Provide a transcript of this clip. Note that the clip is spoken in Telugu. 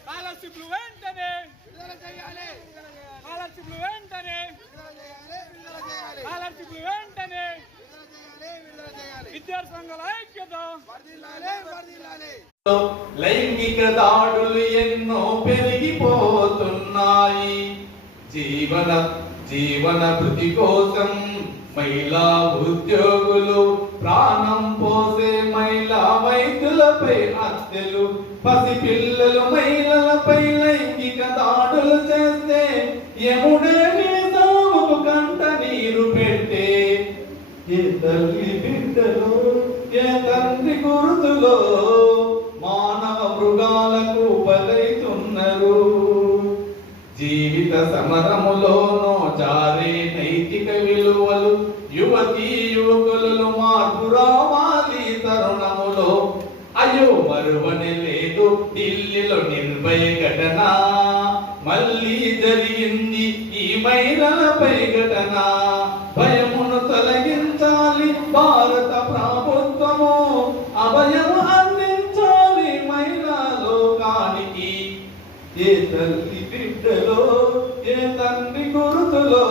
స్కాలర్షిప్లు వెంటనే స్కాలర్షిప్లు వెంటనే స్కాలర్షిప్లు వెంటనే విద్యార్థి సంఘాల ఐక్యత. లైంగిక దాడులు ఎన్నో పెరిగిపోతున్నాయి. జీవన భృతి కోసం మహిళా ఉద్యోగులు ప్రాణం పోసే మహిళా వైద్యులపై హత్యలు, పసిపిల్లలు మహిళలపై లైంగిక దాడులు చేస్తే యముడే సాగుకు కంట నీరు పెట్టే ఏ తల్లి బిడ్డలో ఏ తండ్రి గుర్తులో మానవ మృగాలకు బలైతున్నారు. జీవిత సమరములోనో జారే నైతిక విలువలు యువతీ యువకులలో మార్పు రావాలి తరుణములో. అయ్యో మరువని లేదు ఢిల్లీలో నిర్భయ ఘటన, మళ్ళీ జరిగింది ఈ మహిళలపై ఘటన. భయమును తొలగించాలి భారత ప్రభుత్వము, అభయము అందించాలి మహిళా లోకానికి. ఏ తల్లి బిడ్డలో ఏ తండ్రి గుర్తులో